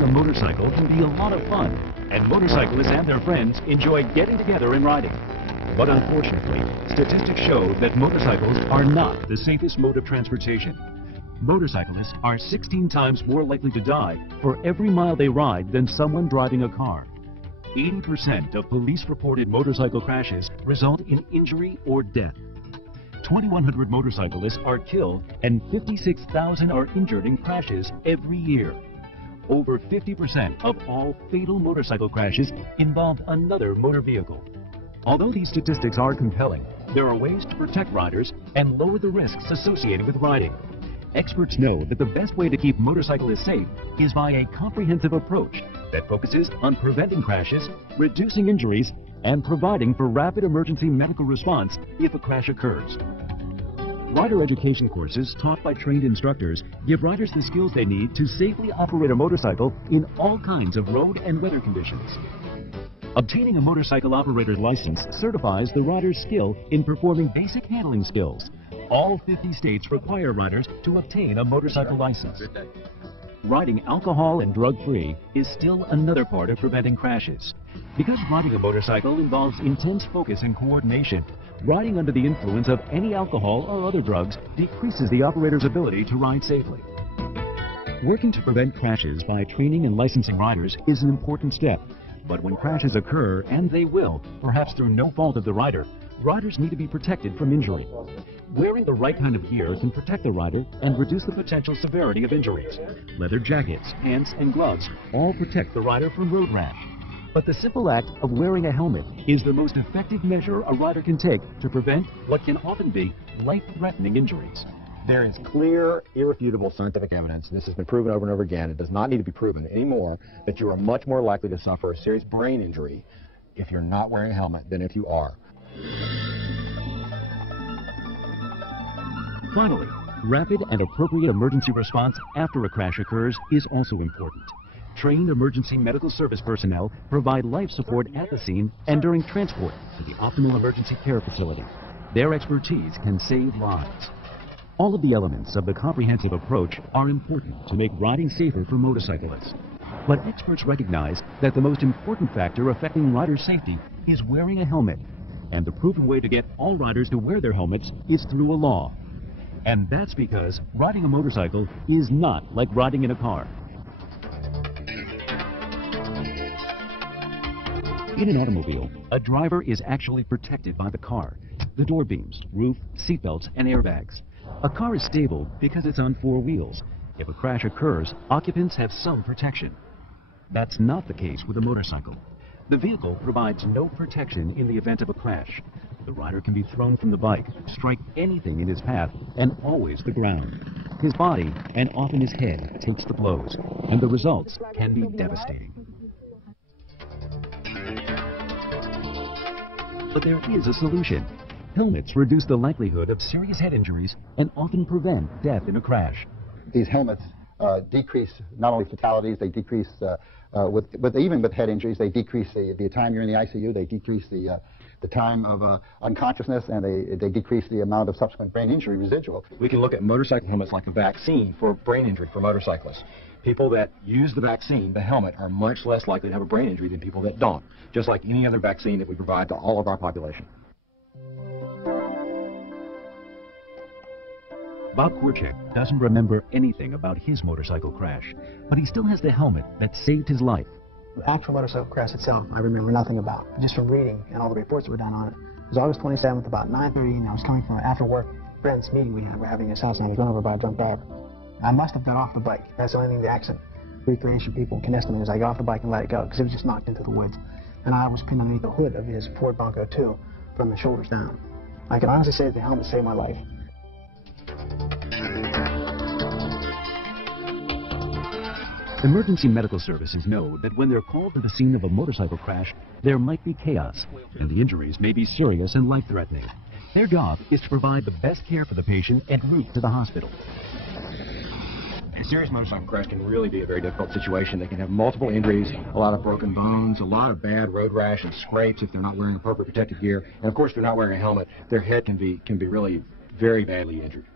Riding a motorcycle can be a lot of fun, and motorcyclists and their friends enjoy getting together and riding. But unfortunately, statistics show that motorcycles are not the safest mode of transportation. Motorcyclists are 16 times more likely to die for every mile they ride than someone driving a car. 80% of police-reported motorcycle crashes result in injury or death. 2,100 motorcyclists are killed and 56,000 are injured in crashes every year. Over 50% of all fatal motorcycle crashes involve another motor vehicle. Although these statistics are compelling, there are ways to protect riders and lower the risks associated with riding. Experts know that the best way to keep motorcyclists safe is by a comprehensive approach that focuses on preventing crashes, reducing injuries, and providing for rapid emergency medical response if a crash occurs. Rider education courses taught by trained instructors give riders the skills they need to safely operate a motorcycle in all kinds of road and weather conditions. Obtaining a motorcycle operator's license certifies the rider's skill in performing basic handling skills. All 50 states require riders to obtain a motorcycle license. Riding alcohol and drug-free is still another part of preventing crashes. Because riding a motorcycle involves intense focus and coordination, riding under the influence of any alcohol or other drugs decreases the operator's ability to ride safely. Working to prevent crashes by training and licensing riders is an important step. But when crashes occur, and they will, perhaps through no fault of the rider, riders need to be protected from injury. Wearing the right kind of gear can protect the rider and reduce the potential severity of injuries. Leather jackets, pants, and gloves all protect the rider from road rash. But the simple act of wearing a helmet is the most effective measure a rider can take to prevent what can often be life-threatening injuries. There is clear, irrefutable scientific evidence, and this has been proven over and over again, it does not need to be proven anymore, that you are much more likely to suffer a serious brain injury if you're not wearing a helmet than if you are. Finally, rapid and appropriate emergency response after a crash occurs is also important. Trained emergency medical service personnel provide life support at the scene and during transport to the optimal emergency care facility. Their expertise can save lives. All of the elements of the comprehensive approach are important to make riding safer for motorcyclists. But experts recognize that the most important factor affecting rider safety is wearing a helmet. And the proven way to get all riders to wear their helmets is through a law. And that's because riding a motorcycle is not like riding in a car. In an automobile, a driver is actually protected by the car, the door beams, roof, seatbelts, and airbags. A car is stable because it's on four wheels. If a crash occurs, occupants have some protection. That's not the case with a motorcycle. The vehicle provides no protection in the event of a crash. The rider can be thrown from the bike, strike anything in his path, and always the ground. His body, and often his head, takes the blows, and the results can be devastating. But there is a solution. Helmets reduce the likelihood of serious head injuries and often prevent death in a crash. These helmets decrease not only fatalities, they decrease, even with head injuries, they decrease the time you're in the ICU, they decrease the time of unconsciousness, and they decrease the amount of subsequent brain injury residual. We can look at motorcycle helmets like a vaccine for brain injury for motorcyclists. People that use the vaccine, the helmet, are much less likely to have a brain injury than people that don't, just like any other vaccine that we provide to all of our population. Bob Korchek doesn't remember anything about his motorcycle crash, but he still has the helmet that saved his life. The actual motorcycle crash itself, I remember nothing about, just from reading and all the reports that were done on it. It was August 27th, about 9:30, and I was coming from an after-work friends meeting we had. We're having at his house, and I was run over by a drunk driver. I must have got off the bike. That's the only thing the accident recreation people can estimate is I got off the bike and let it go, because it was just knocked into the woods. And I was pinned underneath the hood of his Ford Bronco 2 from the shoulders down. I can honestly say that the helmet saved my life. Emergency medical services know that when they're called to the scene of a motorcycle crash, there might be chaos, and the injuries may be serious and life-threatening. Their job is to provide the best care for the patient en route to the hospital. A serious motorcycle crash can really be a very difficult situation. They can have multiple injuries, a lot of broken bones, a lot of bad road rash and scrapes if they're not wearing appropriate protective gear. And of course, if they're not wearing a helmet, their head can be really very badly injured.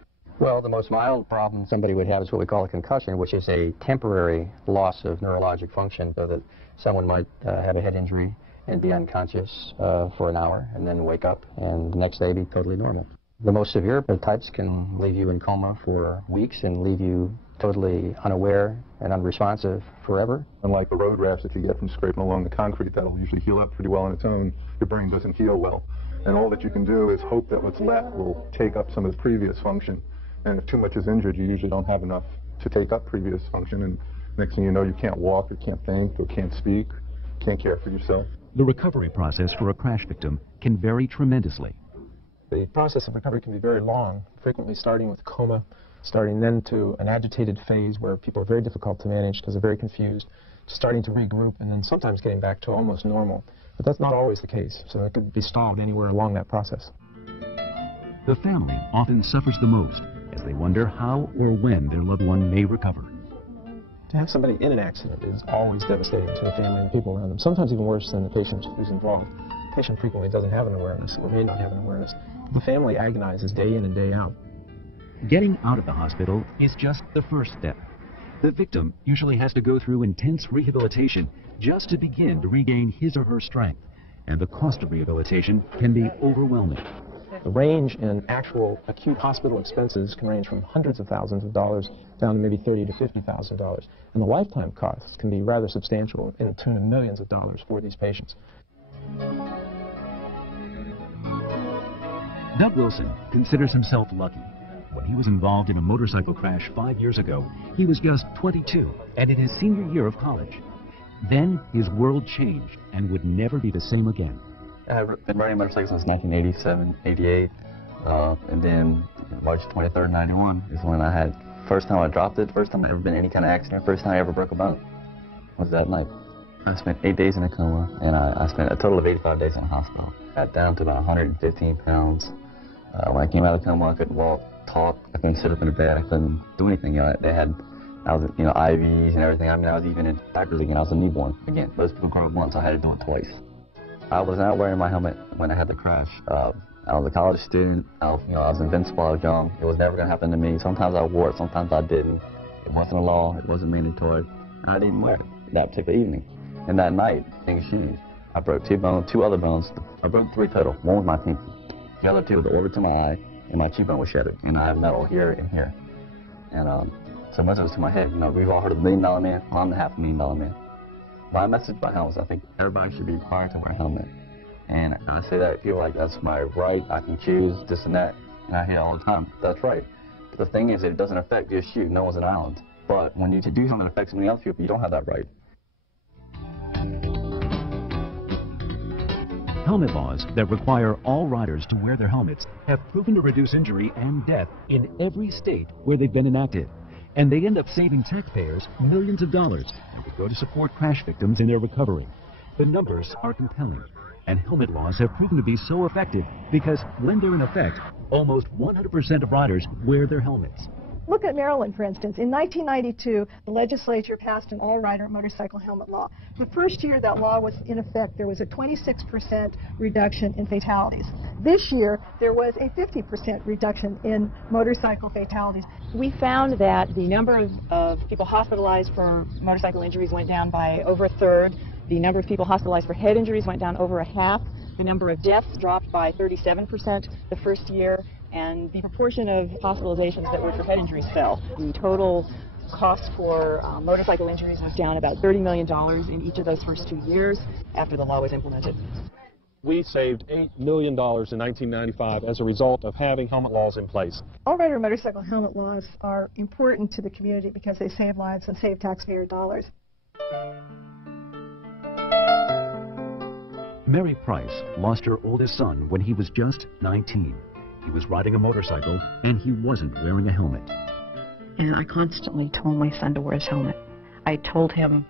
Well, the most mild problem somebody would have is what we call a concussion, which is a temporary loss of neurologic function, so that someone might have a head injury and be unconscious for an hour and then wake up and the next day be totally normal. The most severe types can leave you in coma for weeks and leave you totally unaware and unresponsive forever. Unlike the road rash that you get from scraping along the concrete, that'll usually heal up pretty well on its own, your brain doesn't heal well. And all that you can do is hope that what's left will take up some of the previous function. And if too much is injured, you usually don't have enough to take up previous function. And next thing you know, you can't walk, or can't think, or can't speak, can't care for yourself. The recovery process for a crash victim can vary tremendously. The process of recovery can be very long, frequently starting with coma, starting then to an agitated phase where people are very difficult to manage because they're very confused, starting to regroup, and then sometimes getting back to almost normal. But that's not always the case, so it could be stalled anywhere along that process. The family often suffers the most as they wonder how or when their loved one may recover. To have somebody in an accident is always devastating to the family and people around them, sometimes even worse than the patient who's involved. The patient frequently doesn't have an awareness or may not have an awareness. The family agonizes day in and day out. Getting out of the hospital is just the first step. The victim usually has to go through intense rehabilitation just to begin to regain his or her strength, and the cost of rehabilitation can be overwhelming. The range in actual acute hospital expenses can range from hundreds of thousands of dollars down to maybe $30,000 to $50,000. And the lifetime costs can be rather substantial, in the tune of millions of dollars for these patients. Doug Wilson considers himself lucky. When he was involved in a motorcycle crash 5 years ago, he was just 22 and in his senior year of college. Then his world changed and would never be the same again. I've been riding motorcycles since 1987, 88, and then March 23rd, 91 is when I had, first time I dropped it, first time I ever been in any kind of accident, first time I ever broke a bone was that night. I spent 8 days in a coma, and I spent a total of 85 days in a hospital. Got down to about 115 pounds. When I came out of the coma, I couldn't walk, talk, I couldn't sit up in a bed, I couldn't do anything. You know, they had, I was, you know, IVs and everything. I mean, I was even in diapers again. I was a newborn again. Those people grow up once, I had to do it twice. I was not wearing my helmet when I had the crash. I was a college student. I was invincible. I was young. It was never going to happen to me. Sometimes I wore it, sometimes I didn't. It wasn't a law. It wasn't mandatory. And I didn't wear it that particular evening. And that night, things changed. I broke two other bones. I broke 3 total. One was my pinky. The other 2 were the orbit to my eye, and my cheekbone was shattered. And I have metal here and here. And so much of it was to my head. You know, we've all heard of the $1 Million Man. Well, I'm the $500,000 man. My message about helmets, I think everybody should be required to wear a helmet. And I say that people are like, that's my right, I can choose this and that. And I hear all the time, that's right. But the thing is, it doesn't affect just you. No one's an island. But when you do something that affects so many other people, you don't have that right. Helmet laws that require all riders to wear their helmets have proven to reduce injury and death in every state where they've been enacted. And they end up saving taxpayers millions of dollars and would go to support crash victims in their recovery. The numbers are compelling, and helmet laws have proven to be so effective because when they're in effect, almost 100% of riders wear their helmets. Look at Maryland, for instance. In 1992, the legislature passed an all-rider motorcycle helmet law. The first year that law was in effect, there was a 26% reduction in fatalities. This year, there was a 50% reduction in motorcycle fatalities. We found that the number of people hospitalized for motorcycle injuries went down by over a third. The number of people hospitalized for head injuries went down over a half. The number of deaths dropped by 37% the first year. And the proportion of hospitalizations that were for head injuries fell. The total cost for motorcycle injuries was down about $30 million in each of those first 2 years after the law was implemented. We saved $8 million in 1995 as a result of having helmet laws in place. All-rider motorcycle helmet laws are important to the community because they save lives and save taxpayer dollars. Mary Price lost her oldest son when he was just 19. He was riding a motorcycle, and he wasn't wearing a helmet. And I constantly told my son to wear his helmet. I told him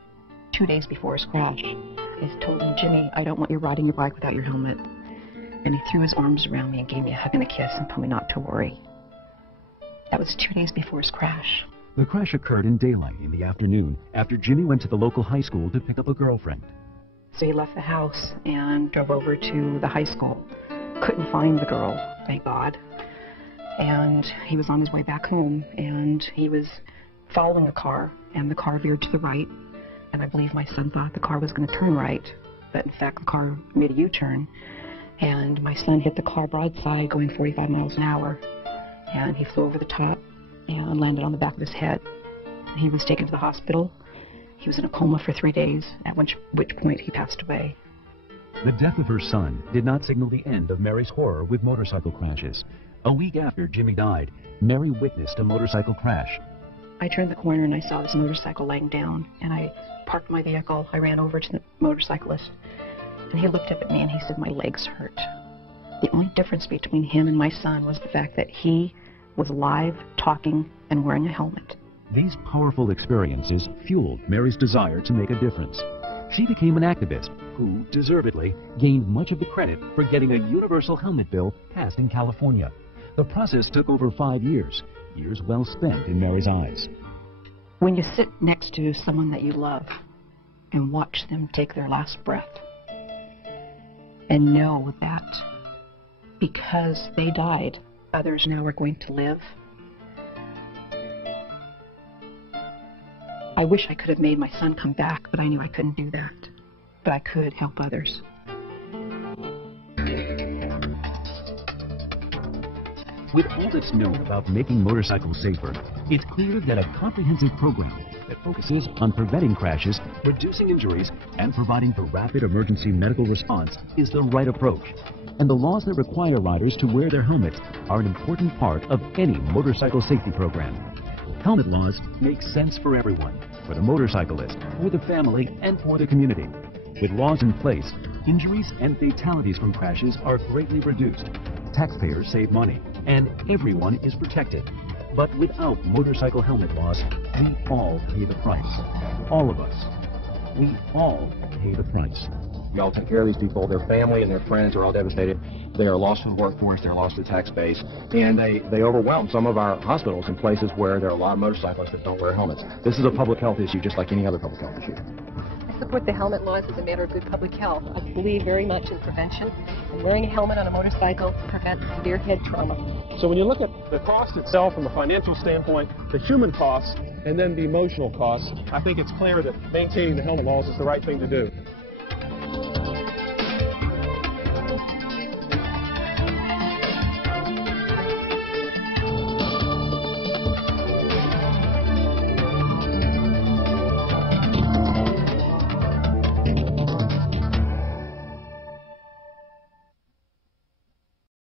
2 days before his crash. I told him, Jimmy, I don't want you riding your bike without your helmet. And he threw his arms around me and gave me a hug and a kiss and told me not to worry. That was 2 days before his crash. The crash occurred in daylight in the afternoon after Jimmy went to the local high school to pick up a girlfriend. So he left the house and drove over to the high school. Couldn't find the girl, thank God. and he was on his way back home, and he was following a car, and the car veered to the right, and I believe my son thought the car was going to turn right, but in fact the car made a U-turn, and my son hit the car broadside going 45 miles an hour, and he flew over the top and landed on the back of his head. He was taken to the hospital. He was in a coma for 3 days, at which point he passed away. The death of her son did not signal the end of Mary's horror with motorcycle crashes. A week after Jimmy died, Mary witnessed a motorcycle crash. I turned the corner and I saw this motorcycle laying down, and I parked my vehicle. I ran over to the motorcyclist, and he looked up at me and he said, "My legs hurt." The only difference between him and my son was the fact that he was alive, talking, and wearing a helmet. These powerful experiences fueled Mary's desire to make a difference. She became an activist who, deservedly, gained much of the credit for getting a universal helmet bill passed in California. The process took over 5 years, years well spent in Mary's eyes. When you sit next to someone that you love and watch them take their last breath and know that because they died, others now are going to live, I wish I could have made my son come back, but I knew I couldn't do that. But I could help others. With all that's known about making motorcycles safer, it's clear that a comprehensive program that focuses on preventing crashes, reducing injuries, and providing the rapid emergency medical response is the right approach. And the laws that require riders to wear their helmets are an important part of any motorcycle safety program. Helmet laws make sense for everyone, for the motorcyclist, for the family, and for the community. With laws in place, injuries and fatalities from crashes are greatly reduced. Taxpayers save money, and everyone is protected. But without motorcycle helmet laws, we all pay the price. All of us. We all pay the price. We all take care of these people. Their family and their friends are all devastated. They are lost to the workforce. They're lost to the tax base. And they overwhelm some of our hospitals in places where there are a lot of motorcyclists that don't wear helmets. This is a public health issue just like any other public health issue. I support the helmet laws as a matter of good public health. I believe very much in prevention, and wearing a helmet on a motorcycle prevents severe head trauma. So when you look at the cost itself from a financial standpoint, the human cost, and then the emotional cost, I think it's clear that maintaining the helmet laws is the right thing to do.